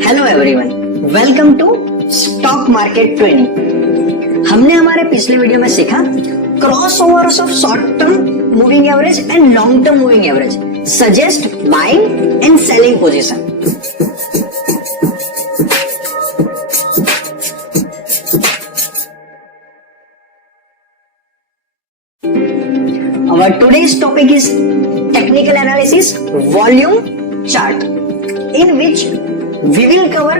Hello everyone, welcome to stock market training. हमने हमारे पिछले वीडियो में सीखा crossovers of short term moving average and long term moving average suggest buying and selling position. Our today's topic is technical analysis volume chart, in which we will cover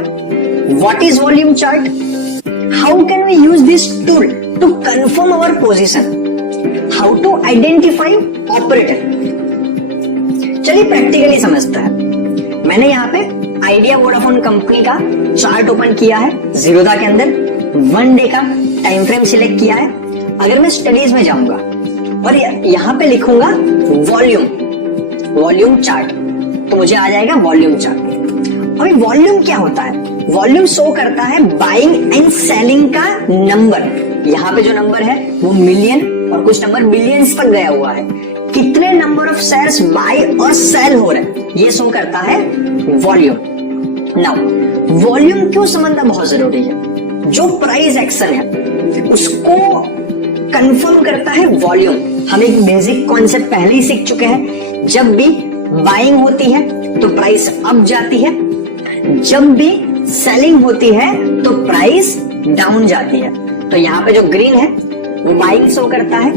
what is volume chart, how can we use this tool to confirm our position, how to identify operator। चलिए practically समझते हैं। मैंने यहाँ पे idea Vodafone company का chart open किया है जीरोधा के अंदर, 1 डे का टाइम फ्रेम सिलेक्ट किया है। अगर मैं स्टडीज में जाऊंगा और यहाँ पे लिखूंगा वॉल्यूम चार्ट, तो मुझे आ जाएगा वॉल्यूम चार्ट। अभी वॉल्यूम क्या होता है? वॉल्यूम शो करता है बाइंग एंड सेलिंग का नंबर। यहाँ पे जो नंबर है वो मिलियन और कुछ नंबर बिलियंस तक गया हुआ है। कितने नंबर ऑफ शेयर्स बाय और सेल हो रहे हैं ये शो करता है वॉल्यूम। नाउ वॉल्यूम क्यों समझना बहुत जरूरी है? जो प्राइस एक्शन है उसको कंफर्म करता है वॉल्यूम। हम एक बेसिक कॉन्सेप्ट पहले ही सीख चुके हैं, जब भी बाइंग होती है तो प्राइस अप जाती है, जब भी सेलिंग होती है तो प्राइस डाउन जाती है। तो यहाँ पे जो ग्रीन है वो बाइंग शो करता है,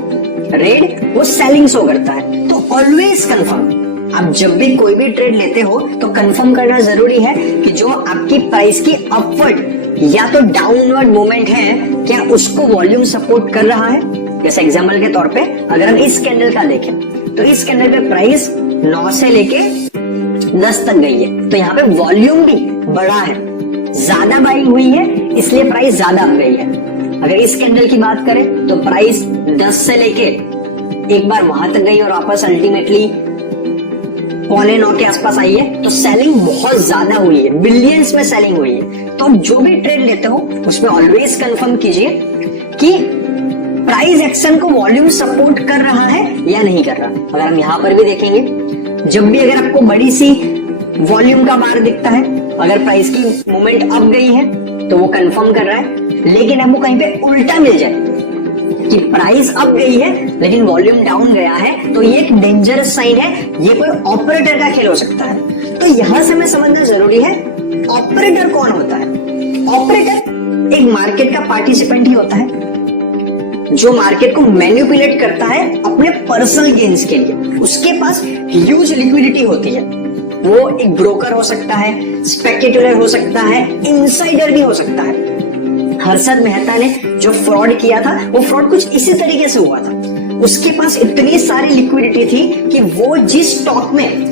रेड वो सेलिंग शो करता है। तो ऑलवेज कंफर्म, आप जब भी कोई भी ट्रेड लेते हो तो कंफर्म करना जरूरी है कि जो आपकी प्राइस की अपवर्ड या तो डाउनवर्ड मूवमेंट है क्या उसको वॉल्यूम सपोर्ट कर रहा है। जैसे एग्जांपल के तौर पे अगर हम इस कैंडल का देखें तो इस कैंडल पे प्राइस 9 से लेके 10 तक गई है, तो यहाँ पे वॉल्यूम भी बड़ा है, ज्यादा बाइंग हुई है इसलिए प्राइस ज्यादा अप गई है। अगर इस कैंडल की बात करें तो प्राइस 10 से लेके एक बार वहां तक गई और वापस अल्टीमेटली 8:45 के आसपास आई है, तो सेलिंग बहुत ज्यादा हुई है, बिलियंस में सेलिंग हुई है। तो जो भी ट्रेड लेते हो उसमें ऑलवेज कंफर्म कीजिए कि प्राइस एक्शन को वॉल्यूम सपोर्ट कर रहा है या नहीं कर रहा। अगर हम यहाँ पर भी देखेंगे, जब भी अगर आपको बड़ी सी वॉल्यूम का बार दिखता है, अगर प्राइस की मूवमेंट अप गई है तो वो कंफर्म कर रहा है। लेकिन आपको कहीं पे उल्टा मिल जाए कि प्राइस अप गई है लेकिन वॉल्यूम डाउन गया है, तो ये एक डेंजरस साइन है, ये कोई ऑपरेटर का खेल हो सकता है। तो यहां से हमें समझना जरूरी है ऑपरेटर कौन होता है। ऑपरेटर एक मार्केट का पार्टिसिपेंट ही होता है जो मार्केट को मैनिपुलेट करता है अपने पर्सनल गेन्स के लिए। उसके पास ह्यूज लिक्विडिटी होती है। वो एक ब्रोकर हो सकता है, स्पेक्युलेटर हो सकता है, इनसाइडर भी हो सकता है। हर्षद मेहता ने जो फ्रॉड किया था वो फ्रॉड कुछ इसी तरीके से हुआ था। उसके पास इतनी सारी लिक्विडिटी थी कि वो जिस स्टॉक में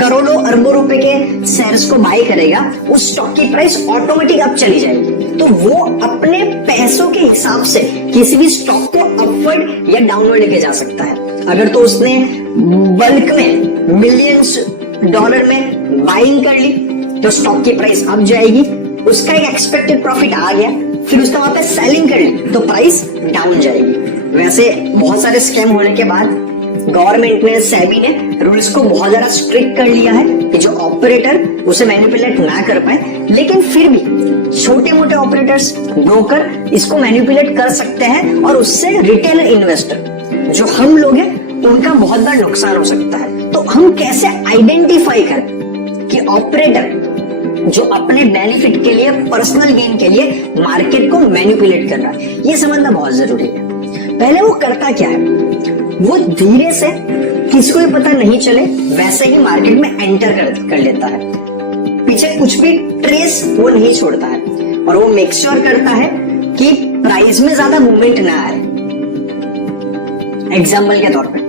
करोड़ों अरबों रुपए के शेयर्स को बाय करेगा उस स्टॉक की प्राइस ऑटोमेटिक अप चली जाएगी। तो वो अपने पैसों के हिसाब से किसी भी स्टॉक को अपवर्ड या डाउनवर्ड लेके जा सकता है। अगर तो उसने बल्क में मिलियंस डॉलर में बाइंग कर ली तो स्टॉक की प्राइस अप जाएगी, उसका एक एक्सपेक्टेड प्रॉफिट आ गया, फिर उसका वहां पे सेलिंग कर ली तो प्राइस डाउन जाएगी। वैसे बहुत सारे स्कैम होने के बाद गवर्नमेंट ने, सेबी ने रूल्स को बहुत ज्यादा स्ट्रिक्ट कर लिया है कि जो ऑपरेटर उसे मैनिपुलेट ना कर पाए। लेकिन फिर भी छोटे मोटे ऑपरेटर्स, ब्रोकर इसको मैनिपुलेट कर सकते हैं और उससे रिटेल इन्वेस्टर जो हम लोग हैं उनका बहुत बड़ा नुकसान हो सकता है। तो हम कैसे आइडेंटिफाई करें कि ऑपरेटर जो अपने बेनिफिट के लिए, पर्सनल गेन के लिए मार्केट को मैनिपुलेट कर रहा है, ये समझना बहुत जरूरी है। पहले वो करता क्या है, वो धीरे से किसी को भी पता नहीं चले वैसे ही मार्केट में एंटर कर लेता है। पीछे कुछ भी ट्रेस वो नहीं छोड़ता है और वो मेक श्योर करता है कि प्राइस में ज्यादा मूवमेंट ना आए। एग्जाम्पल के तौर पे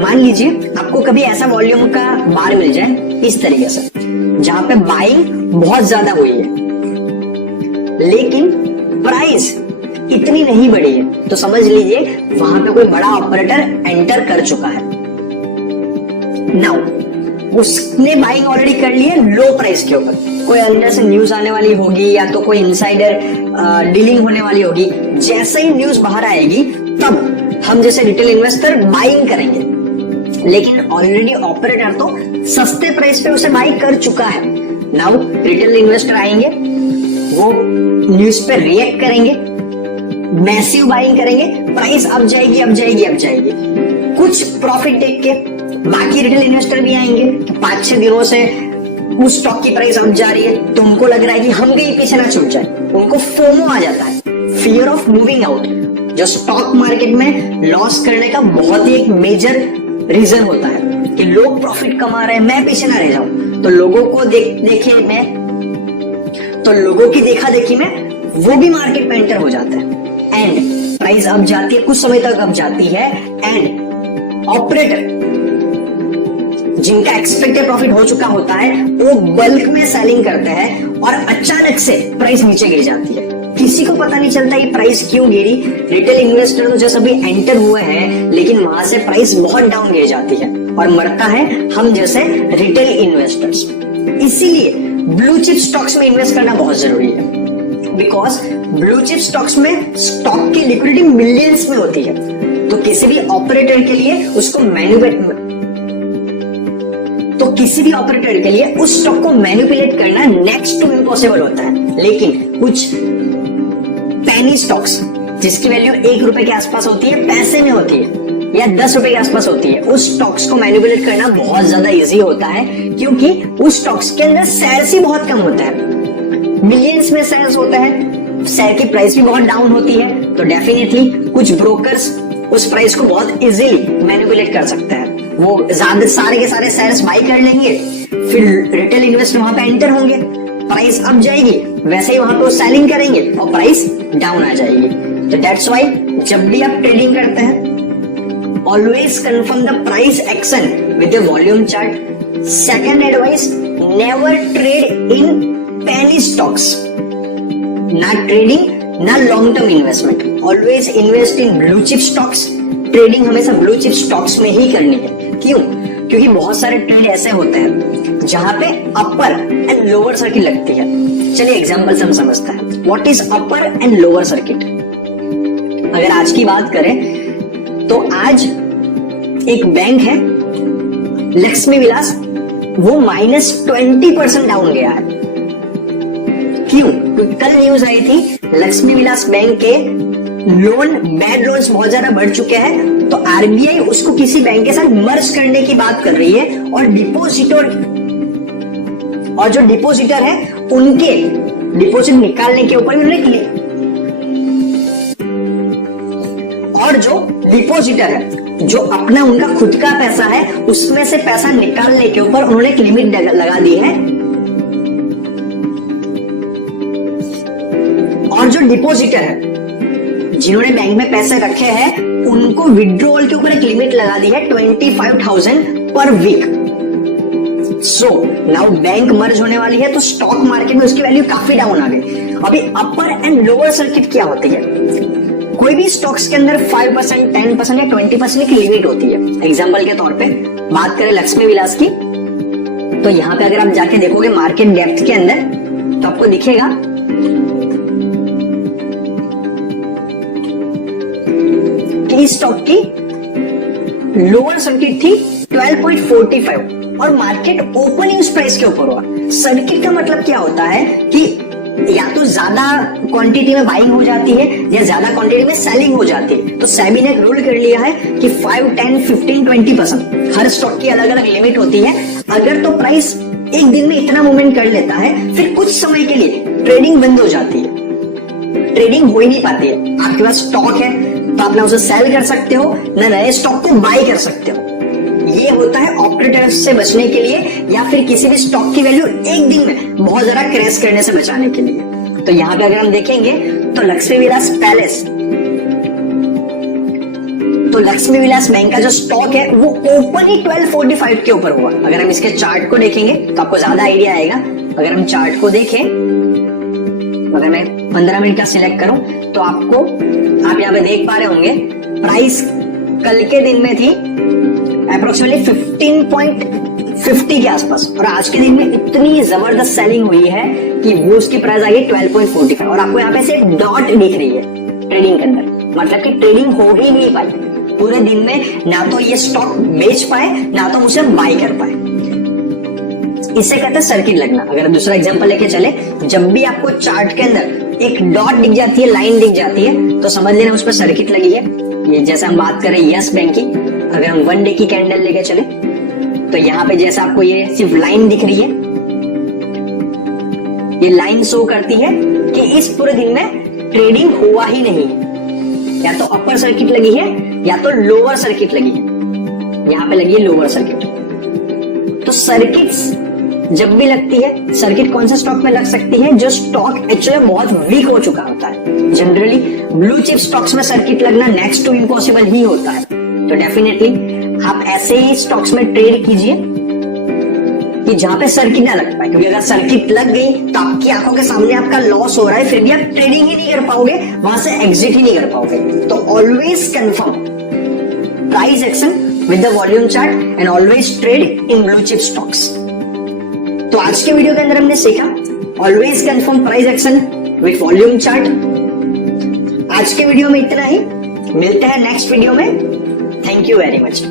मान लीजिए आपको कभी ऐसा वॉल्यूम का बार मिल जाए इस तरीके से, जहां पे बाइंग बहुत ज्यादा हुई है लेकिन प्राइस इतनी नहीं बढ़ी है, तो समझ लीजिए वहां पे कोई बड़ा ऑपरेटर एंटर कर चुका है। नाउ उसने बाइंग ऑलरेडी कर ली है लो प्राइस के ऊपर, कोई अंदर से न्यूज आने वाली होगी या तो कोई इनसाइडर डीलिंग होने वाली होगी। जैसे ही न्यूज बाहर आएगी तब हम जैसे रिटेल इन्वेस्टर बाइंग करेंगे, लेकिन ऑलरेडी ऑपरेटर तो सस्ते प्राइस पे उसे बाई कर चुका है। नाउ रिटेल इन्वेस्टर आएंगे, वो न्यूज पे रिएक्ट करेंगे, मैसिव बाइंग करेंगे, प्राइस अब जाएगी अब जाएगी अब जाएगी, कुछ प्रॉफिट देख के बाकी रिटेल इन्वेस्टर भी आएंगे। 5-6 दिनों से उस स्टॉक की प्राइस अब जा रही है तो उनको लग रहा है कि हम कहीं पीछे ना छूट जाए, उनको फोमो आ जाता है, फियर ऑफ मूविंग आउट, जो स्टॉक मार्केट में लॉस करने का बहुत ही एक मेजर रीजन होता है कि लोग प्रॉफिट कमा रहे हैं, मैं पीछे ना रह जाऊं। तो लोगों को लोगों की देखा देखी में वो भी मार्केट में एंटर हो जाता है एंड प्राइस अब जाती है, कुछ समय तक अब जाती है एंड ऑपरेटर जिनका एक्सपेक्टेड प्रॉफिट हो चुका होता है वो बल्क में सेलिंग करते हैं और अचानक से प्राइस नीचे गिर जाती है। किसी को पता नहीं चलता कि प्राइस क्यों गिरी। रिटेल इन्वेस्टर तो जैसे अभी एंटर हुए हैं लेकिन वहां से प्राइस बहुत डाउन गिर जाती है और मरता है हम जैसे रिटेल इन्वेस्टर्स। इसीलिए ब्लू चिप स्टॉक्स में इन्वेस्ट करना बहुत जरूरी है, बिकॉज ब्लू चिप स्टॉक्स में स्टॉक की लिक्विडिटी मिलियंस में होती है। तो किसी भी ऑपरेटर के लिए उस स्टॉक को मैनिपुलेट करना नेक्स्ट टू इम्पॉसिबल होता है। लेकिन कुछ पेनी स्टॉक्स जिसकी वैल्यू 1 रुपए के आसपास होती है, पैसे में होती है या 10 रुपए के आसपास होती है, उस स्टॉक्स को मैनिपुलेट करना बहुत ज्यादा इजी होता है क्योंकि उस स्टॉक्स के अंदर शेयर्स ही बहुत कम होता है, मिलियंस में शेयर्स होता है, शेयर की प्राइस भी बहुत डाउन होती है। तो डेफिनेटली कुछ ब्रोकर्स उस प्राइस को बहुत इजीली मैनिपुलेट कर सकते हैं। वो ज्यादा सारे के सारे शेयर्स बाई कर लेंगे, फिर रिटेल इन्वेस्टर वहां पे एंटर होंगे, प्राइस अप जाएगी, वैसे ही वहां पे सेलिंग करेंगे और प्राइस डाउन आ जाएगी। तो दैट्स व्हाई जब भी आप ट्रेडिंग करते हैं always confirm the price action with the volume chart. Second advice, never trade in penny stocks, ना ट्रेडिंग ना long term investment. Always invest in blue chip stocks. Trading हमेशा ब्लू चिप स्टॉक्स में ही करनी है। क्यों? क्योंकि बहुत सारे ट्रेड ऐसे होते हैं जहां पे अपर एंड लोअर सर्किट लगती है। चलिए एग्जांपल से हम समझते हैं what is upper and lower circuit. अगर आज की बात करें तो आज एक बैंक है लक्ष्मी विलास, वो -20% डाउन गया है। क्यों? क्योंकि कल न्यूज आई थी लक्ष्मी विलास बैंक के बैड लोन्स बहुत ज्यादा बढ़ चुके हैं, तो आरबीआई उसको किसी बैंक के साथ मर्ज करने की बात कर रही है और जो डिपोजिटर है उनके डिपोजिट निकालने के ऊपर भी उन्होंने और जो डिपोजिटर है जो अपना उनका खुद का पैसा है उसमें से पैसा निकालने के ऊपर उन्होंने एक लिमिट लगा दी है। और जो डिपोजिटर है जिन्होंने बैंक में पैसे रखे हैं उनको विड्रॉल के ऊपर एक लिमिट लगा दी है 25,000 per week. So now bank merge होने वाली है तो स्टॉक मार्केट में उसकी वैल्यू काफी डाउन आ गई। अभी अपर एंड लोअर सर्किट क्या होती है? कोई भी स्टॉक्स के अंदर 5%, 10% या 20% की लिमिट होती है। एग्जांपल के तौर पे बात करें लक्ष्मी विलास की, तो यहाँ पे अगर आप जाके देखोगे मार्केट डेप्थ के अंदर तो आपको दिखेगा कि इस स्टॉक की लोअर सर्किट थी 12.45 और मार्केट ओपनिंग प्राइस के ऊपर हुआ। सर्किट का मतलब क्या होता है कि या तो ज्यादा क्वांटिटी में बाइंग हो जाती है या ज्यादा क्वांटिटी में सेलिंग हो जाती है। तो सेबी ने एक रूल कर लिया है कि 5, 10, 15, 20% हर स्टॉक की अलग अलग लिमिट होती है। अगर तो प्राइस एक दिन में इतना मूवमेंट कर लेता है फिर कुछ समय के लिए ट्रेडिंग बंद हो जाती है, ट्रेडिंग हो ही नहीं पाती है। आपके पास स्टॉक है तो आप ना उसे सेल कर सकते हो ना नए स्टॉक को बाय कर सकते हो। ये होता है ऑपरेटर्स से बचने के लिए या फिर किसी भी स्टॉक की वैल्यू एक दिन में बहुत ज्यादा क्रैश करने से बचाने के लिए। तो यहाँ पे अगर हम देखेंगे तो लक्ष्मी विलास बैंक का जो स्टॉक है वो ओपन ही 1245 के ऊपर हुआ। अगर हम इसके चार्ट को देखेंगे तो आपको ज्यादा आइडिया आएगा। अगर हम चार्ट को देखें, अगर मैं 15 मिनट का सिलेक्ट करूं तो आप यहाँ पे देख पा रहे होंगे प्राइस कल के दिन में थी अप्रोक्सीमेटली 15.50 के आसपास और आज के दिन में इतनी जबरदस्त सेलिंग हुई है कि वो उसकी प्राइस आ गई 12.45 और आपको यहाँ पे से डॉट दिख रही है ट्रेडिंग के अंदर। मतलब कि ट्रेडिंग हो ही नहीं पाई पूरे दिन में, ना तो ये स्टॉक बेच पाए ना तो उसे बाय कर पाए। इसे कहते हैं सर्किट लगना। अगर दूसरा एग्जांपल लेके चले, जब भी आपको चार्ट के अंदर एक डॉट दिख जाती है, लाइन दिख जाती है, तो समझ लेना उस पर सर्किट लगी है। ये जैसे हम बात करें यस बैंक की, अगर हम 1 डे की कैंडल लेके चले तो यहाँ पे जैसा आपको ये सिर्फ लाइन दिख रही है, ये लाइन शो करती है कि इस पूरे दिन में ट्रेडिंग हुआ ही नहीं है। या तो अपर सर्किट लगी है या तो लोअर सर्किट लगी है। यहाँ पे लगी है लोअर सर्किट। तो सर्किट्स जब भी लगती है, सर्किट कौन से स्टॉक में लग सकती है? जो स्टॉक एक्चुअली बहुत वीक हो चुका होता है। जनरली ब्लू चिप स्टॉक्स में सर्किट लगना नेक्स्ट टू इम्पॉसिबल ही होता है। तो डेफिनेटली आप ऐसे ही स्टॉक्स में ट्रेड कीजिए कि जहां पे सर्किट ना लग पाए, क्योंकि अगर सर्किट लग गई तो आपकी आंखों के सामने आपका लॉस हो रहा है, फिर भी आप ट्रेडिंग ही नहीं कर पाओगे, वहां से एग्जिट ही नहीं कर पाओगे। तो always confirm price action with the volume chart and always trade in blue chip stocks. तो आज के वीडियो के अंदर हमने सीखा always confirm price action with volume chart. आज के वीडियो में इतना ही, मिलते हैं नेक्स्ट वीडियो में। Thank you very much.